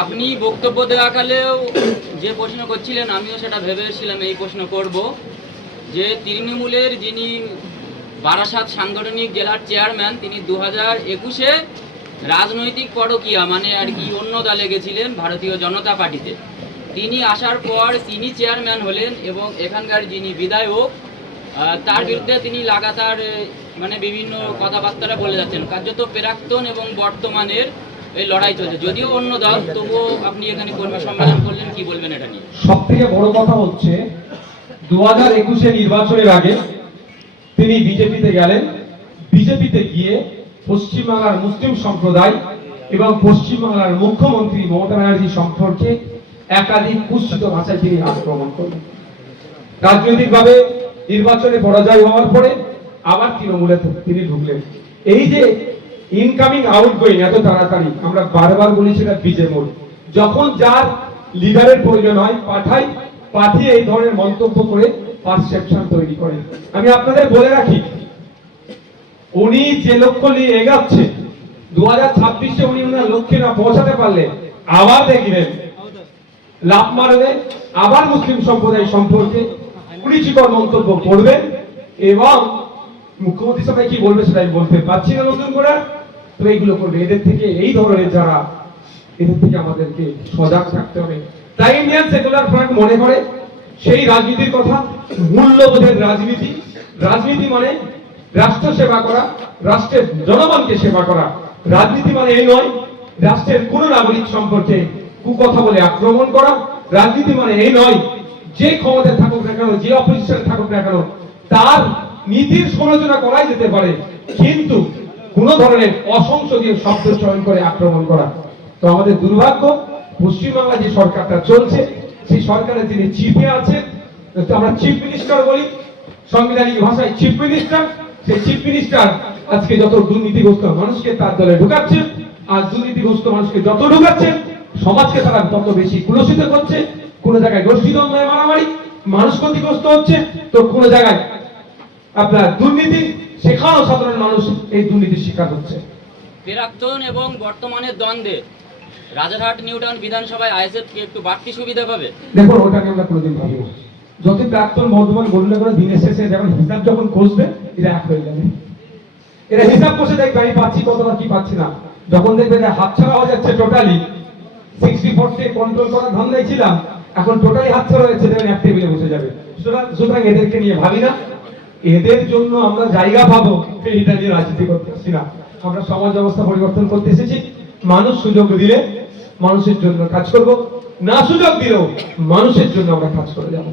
আপনি বক্তব্য দেওয়াকালেও যে প্রশ্ন করছিলেন, আমিও সেটা ভেবে এসেছিলাম এই প্রশ্ন করব। যে তৃণমূলের যিনি বারাসাত সাংগঠনিক জেলার চেয়ারম্যান, তিনি দু হাজার একুশে রাজনৈতিক পরকীয়া মানে আর কি অন্য দলে গেছিলেন ভারতীয় জনতা পার্টিতে। তিনি আসার পর তিনি চেয়ারম্যান হলেন এবং এখানকার যিনি বিধায়ক তার বিরুদ্ধে তিনি লাগাতার মানে বিভিন্ন কথাবার্তা বলে যাচ্ছেন। কার্যত প্রাক্তন এবং বর্তমানের এই লড়াই চলছে। যদিও অন্য দল, তবুও আপনি এখানে কর্মী সম্মেলন করলেন, কি বলবেন এটা নিয়ে? সব থেকে বড় কথা হচ্ছে দু হাজার একুশে নির্বাচনের আগে তিনি বিজেপিতে গেলেন। বিজেপিতে গিয়ে পশ্চিমবাংলার মুসলিম সম্প্রদায় এবং পশ্চিমবাংলার মুখ্যমন্ত্রী মমতা ব্যানার্জি সম্পর্কে একাধিক ভাষায় তিনি আক্রমণ করলেন। রাজনৈতিকভাবে নির্বাচনে পরাজয় হওয়ার পরে আবার তৃণমূলে তিনি ঢুকলেন। এই যে ইনকামিং আউটগোয়িং এত তাড়াতাড়ি। আমরা বারবার বলি সেটা বিজে মোড। যখন যার লিডারের প্রয়োজন হয়, পাঠাই, পাঠিয়ে এই ধরনের মন্তব্য করে পারসেপশন তৈরি করেন। আমি আপনাদের বলে রাখি, উনি যে লক্ষ্য নিয়ে এগাচ্ছে দু হাজার ছাব্বিশে উনি ওনার লক্ষ্যে না পৌঁছাতে পারলে আবার দেখবেন। লাভ মারবে আবার মুসলিম সম্প্রদায় সম্পর্কে কুড়িচিকর মন্তব্য করবেন এবং মুখ্যমন্ত্রী সবাই কি বলবে বলতে পারছি না নতুন করে। তো এইগুলো করবে। এদের থেকে, এই ধরনের যারা, এদের থেকে আমাদেরকে সজাগ থাকতে হবে। তাই ইন্ডিয়ান সেকুলার ফ্রন্ট মনে করে, সেই রাজনীতির কথা, মূল্যবোধের রাজনীতি। রাজনীতি মানে রাষ্ট্র সেবা করা, রাষ্ট্রের জনগণকে সেবা করা। রাজনীতি মানে এই নয়, রাষ্ট্রের কোন নাগরিক সম্পর্কে কুকথা বলে আক্রমণ করা। রাজনীতি মানে এই নয়, যে ক্ষমতায় থাকুক না কেন, যে অপোজিশনে থাকুক না কেন, তার নীতির সমালোচনা করাই যেতে পারে, কিন্তু কোন ধরনের অসংসদীয় শব্দ চয়ন করে আক্রমণ করা। তো আমাদের দুর্ভাগ্য পশ্চিমবাংলা যে সরকারটা চলছে, সেই সরকারের যিনি চিফে আছেন। আমরা চিফ মিনিস্টার বলি, সাংবিধানিক ভাষায় চিফ মিনিস্টার। সেই চিফ মিনিস্টার আজকে যত দুর্নীতিগ্রস্ত মানুষকে তার দলে ঢুকাচ্ছেন আর দুর্নীতিগ্রস্ত মানুষকে যত ঢুকাচ্ছেন সমাজকে তারা তত বেশি কুলসিত করছে। কোন জায়গায় গোষ্ঠী দ্বন্দ্বে মারামারি, মানুষ ক্ষতিগ্রস্ত হচ্ছে, তো কোন জায়গায় আপনার দুর্নীতি সেখানেও সাধারণ মানুষ এই দুর্নীতির শিকার হচ্ছে। প্রাক্তন এবং বর্তমানের দ্বন্দ্বে। রাজারহাট নিউটাউন বিধানসভায় আইএসএফ কি একটু বাড়তি সুবিধা পাবে? দেখুন ওটাকে আমরা কোনোদিন ভাবি না। যত প্রাক্তন বর্ধমান বলুন না কেন দিনের শেষে যখন হিসাব যখন কষবে এরা এক হয়ে যাবে। এরা হিসাব কষে দেখবে আমি পাচ্ছি কতটা কি পাচ্ছি না। যখন দেখবে যে হাতছাড়া হয়ে যাচ্ছে টোটালি সিক্সটি ফোরটি কন্ট্রোল করার ধান্দায় ছিলাম এখন টোটালি হাতছাড়া হয়েছে দেখবেন এক টেবিলে বসে যাবে। সুতরাং সুতরাং এদেরকে নিয়ে ভাবি না। এদের জন্য আমরা জায়গা পাবো। এটা নিয়ে রাজনীতি করতে পারছি না। আমরা সমাজ ব্যবস্থা পরিবর্তন করতে এসেছি। মানুষ সুযোগ দিলে মানুষের জন্য কাজ করব। না সুযোগ দিলেও মানুষের জন্য আমরা কাজ করে যাব।